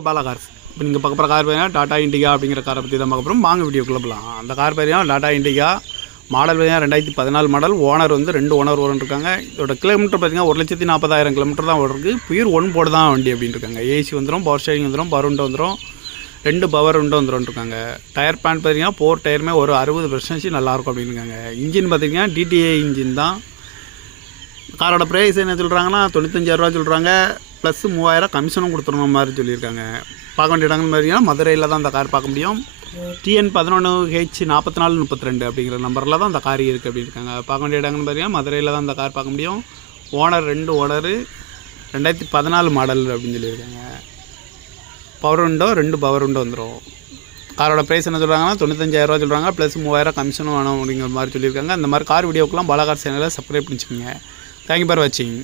Bala cars இப்போ நீங்கள் பார்க்க போகிற கார் பார்த்தீங்கன்னா டாடா இண்டிகா அப்படிங்கிற காரை பற்றி தான் பார்க்க போகிறோம். வாங்க வீடியோக்குள்ளே போகலாம். அந்த கார் பார்த்தீங்கன்னா டாடா இண்டிகா மாடல் பார்த்தீங்கன்னா 2014 மாடல். ஓனர் வந்து 2 ஓனர் இருக்காங்க. இதோட கிலோமீட்டர் பார்த்தீங்கன்னா 1,40,000 கிலோமீட்டர் தான் ஓடுறது. பியூர் 1 போர்டு தான் வண்டி அப்படின்னு இருக்காங்க. ஏசி வந்துடும், பவர் ஸ்டேரிங் வந்துடும், பவர் விண்டோ வந்துடும், 2 பவர் விண்டோ வந்துடும் இருக்காங்க. டயர் பேண்ட் பார்த்தீங்கன்னா 4 டயருமே ஒரு 60% நல்லாயிருக்கும் அப்படின்னு இருக்காங்க. இன்ஜின் பார்த்தீங்கன்னா டிடிஏ இன்ஜின் தான். காரோட ப்ரைஸ் என்ன சொல்கிறாங்கன்னா 95,000 சொல்கிறாங்க. ப்ளஸ் 3,000 கமிஷனும் கொடுத்துருந்த மாதிரி சொல்லியிருக்காங்க. பார்க்க வேண்டிய இடங்கள் பார்த்தீங்கன்னா மதுரையில் தான் அந்த கார் பார்க்க முடியும். TN 11H4432 அப்படிங்கிற நம்பரில் தான் அந்த கார் இருக்குது அப்படின்னு இருக்காங்க. பார்க்க வேண்டிய இடங்கள்னு பார்த்தீங்கன்னா மதுரையில் தான் அந்த கார் பார்க்க முடியும். ஓனர் 2 ஓனரு, 2014 மாடல் அப்படின்னு சொல்லியிருக்காங்க. பவர் விண்டோ 2 பவர் விண்டோ வந்துடும். காரோட ப்ரைஸ் என்ன சொல்கிறாங்கன்னா 95,000 சொல்கிறாங்க. ப்ளஸ் 3,000 கமிஷனும் வேணும் அப்படிங்கிற மாதிரி சொல்லியிருக்காங்க. இந்த மாதிரி கார் வீடியோக்கெலாம் பாலா கார் சேனலை சப்ஸ்கிரைப் பண்ணிச்சுக்கோங்க. தேங்க்யூ ஃபார் வாட்சிங்.